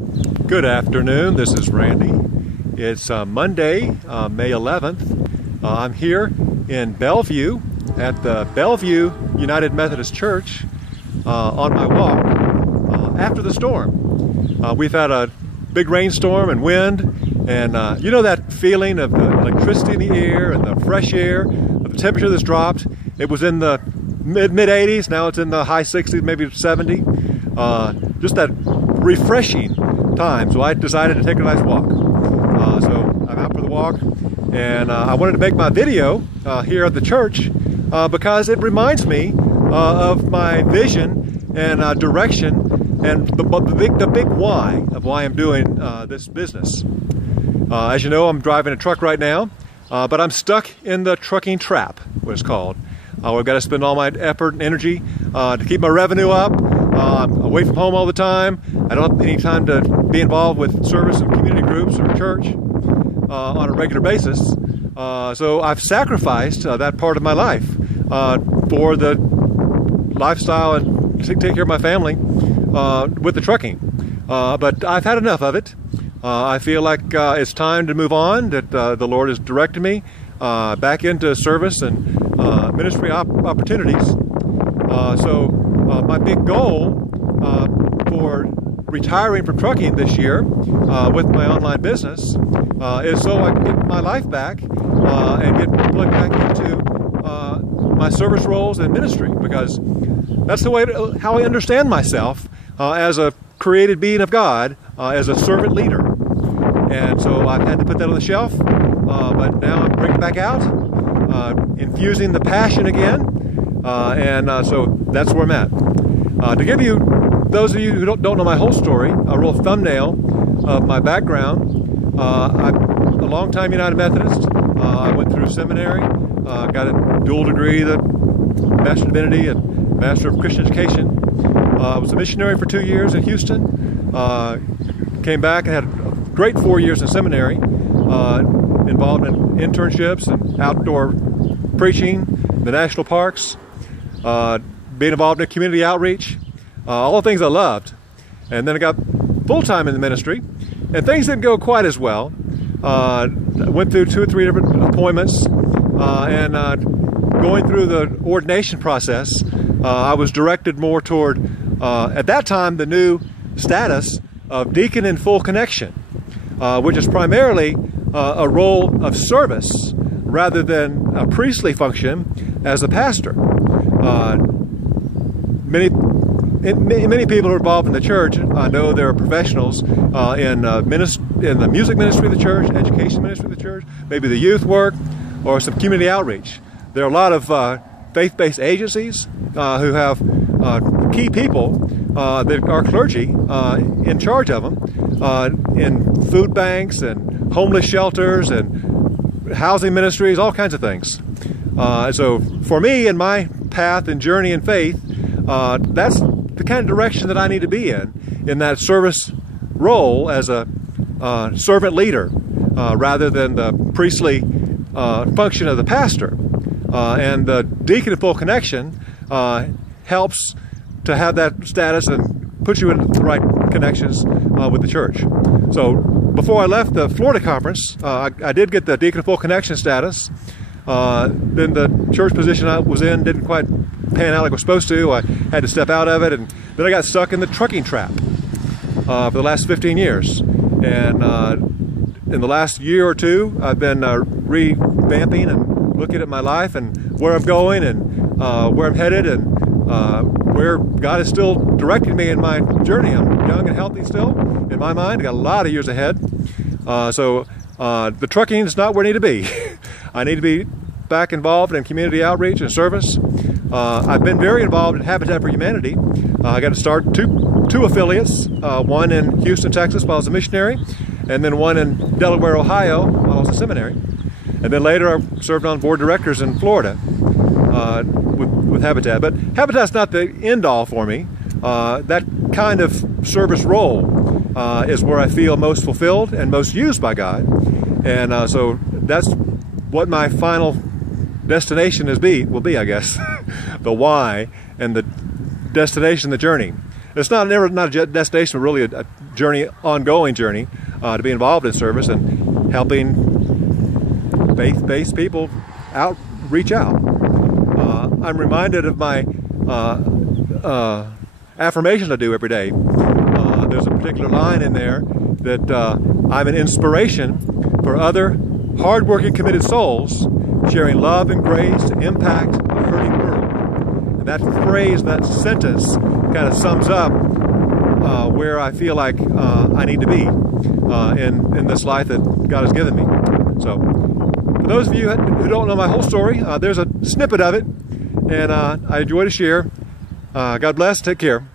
Good afternoon, this is Randy. It's Monday, May 11th. I'm here in Bellevue at the Bellevue United Methodist Church on my walk after the storm. We've had a big rainstorm and wind, and you know that feeling of the electricity in the air and the fresh air, the temperature that's dropped. It was in the mid 80s, now it's in the high 60s, maybe 70. Just that refreshing time, so I decided to take a nice walk. So I'm out for the walk, and I wanted to make my video here at the church because it reminds me of my vision and direction and the big why of why I'm doing this business. As you know, I'm driving a truck right now, but I'm stuck in the trucking trap, what it's called. I've got to spend all my effort and energy to keep my revenue up. I'm away from home all the time. I don't have any time to be involved with service and community groups or church on a regular basis. So I've sacrificed that part of my life for the lifestyle and take care of my family with the trucking. But I've had enough of it. I feel like it's time to move on, that the Lord has directed me back into service and ministry opportunities. So my big goal for retiring from trucking this year with my online business is so I can get my life back and get plugged back into my service roles and ministry, because that's the way how I understand myself as a created being of God, as a servant leader. And so I've had to put that on the shelf, but now I'm bringing it back out, infusing the passion again, and so that's where I'm at. To give you, those of you who don't know my whole story, a real thumbnail of my background, I'm a long-time United Methodist. I went through seminary, got a dual degree, the Master of Divinity and Master of Christian Education. I was a missionary for 2 years in Houston, came back and had a great 4 years in seminary, involved in internships and outdoor preaching, the national parks, being involved in community outreach, all the things I loved. And then I got full-time in the ministry, and things didn't go quite as well. I went through 2 or 3 different appointments, and going through the ordination process, I was directed more toward, at that time, the new status of deacon in full connection, which is primarily a role of service rather than a priestly function as a pastor. Many people who are involved in the church, I know there are professionals in the music ministry of the church, education ministry of the church, maybe the youth work, or some community outreach. There are a lot of faith-based agencies who have key people that are clergy in charge of them, in food banks and homeless shelters and housing ministries, all kinds of things. So for me and my path and journey in faith, that's the kind of direction that I need to be in that service role as a servant leader, rather than the priestly function of the pastor. And the deacon in full connection helps to have that status and puts you in the right connections with the church. So before I left the Florida conference, I did get the deacon in full connection status. Then the church position I was in didn't quite pan out like I was supposed to. I had to step out of it, and then I got stuck in the trucking trap for the last 15 years. And in the last year or two, I've been revamping and looking at my life and where I'm going and where I'm headed and where God is still directing me in my journey. I'm young and healthy still, in my mind. I got a lot of years ahead. So the trucking is not where I need to be. I need to be back involved in community outreach and service. I've been very involved in Habitat for Humanity. I got to start two affiliates, one in Houston, Texas while I was a missionary, and then one in Delaware, Ohio while I was a seminary. And then later I served on board directors in Florida with Habitat. But Habitat's not the end all for me. That kind of service role is where I feel most fulfilled and most used by God. And so that's what my final destination will be, I guess. The why and the destination, the journey. It's not a destination, but really a journey, ongoing journey, to be involved in service and helping faith-based people reach out. I'm reminded of my affirmations I do every day. There's a particular line in there that I'm an inspiration for other hardworking, committed souls sharing love and grace to impact a hurting world. And that phrase, that sentence, kind of sums up where I feel like I need to be in this life that God has given me. So, for those of you who don't know my whole story, there's a snippet of it, and I enjoy to share. God bless. Take care.